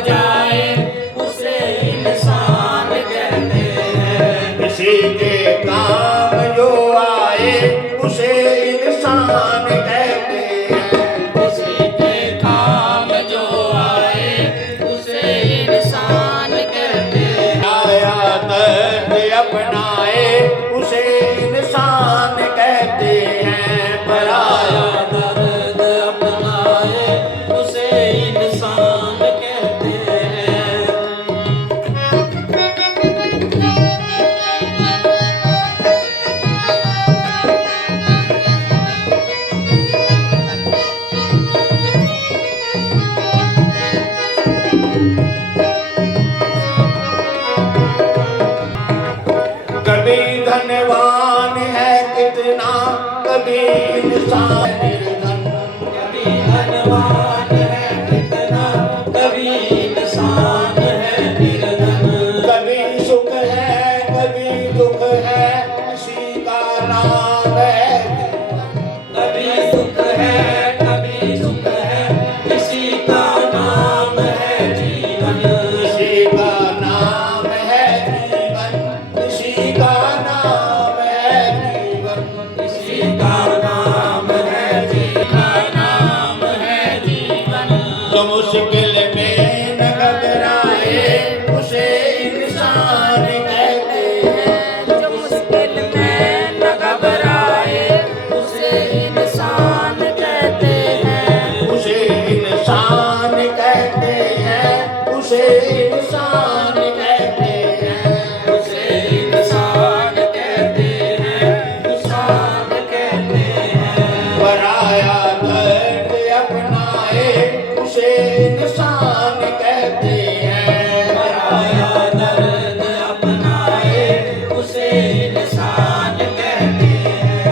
जाए उसे इंसान कहते हैं। किसी के काम जो आए उसे इंसान कहते हैं। किसी के काम जो आए उसे इंसान कहते हैं। आया दर्द अपनाए उसे इंसान कहते हैं। पराया दर्द अपनाए उसे इंसान कहते हैं। कभी धनवान है कितना, कभी इंसान निर्धन। कभी धनवान है कितना, कभी इंसान है निर्धन। कभी सुख है कभी दुख है, किसी का नाम है कभी सुख है कभी दुख है, किसी का नाम है जीवन। किसी का नाम है जीवन, किसी का नाम है जीवन। किसी का नाम है जीवन, नाम है जीवन। जो मुश्किल में न घबराए उसे इंसान कहते हैं। जो मुश्किल में न घबराए उसे इंसान कहते हैं। उसे इंसान कहते हैं। उसे इंसान कहते हैं। उसे इंसान कहते हैं, इंसान कहते हैं। पराया दर्द अपनाए उसे इंसान कहते हैं। पराया दर्द अपनाए उसे इंसान कहते हैं।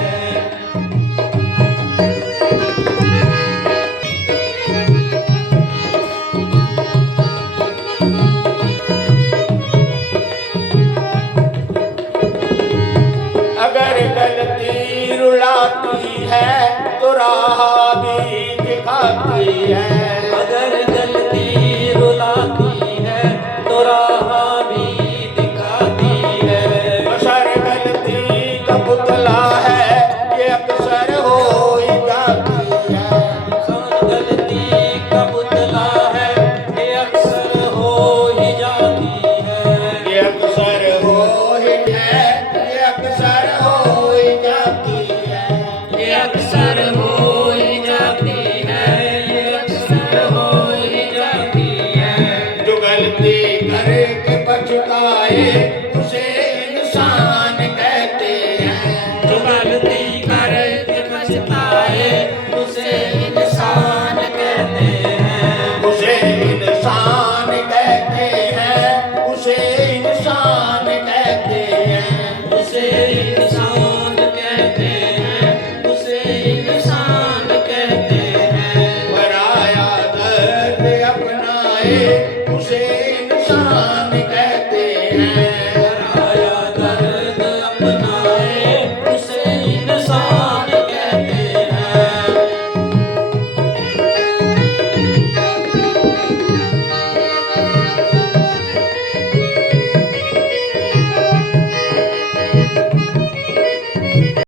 अगर गलती रुलाती है तो राह भी दिखाती है। अगर गलती रुलाती है तो राह भी दिखाती है। अक्सर गलती का पुतला है ये अक्सर हो ही जाती है। गलती का पुतला है ये अक्सर हो ही जाती है। ये अक्सर हो ही है, ये अक्सर हो ही जाती है। ये अक्सर हो ही जाती है, ये अक्सर हो ही जाती है। जो गलती करके पछताए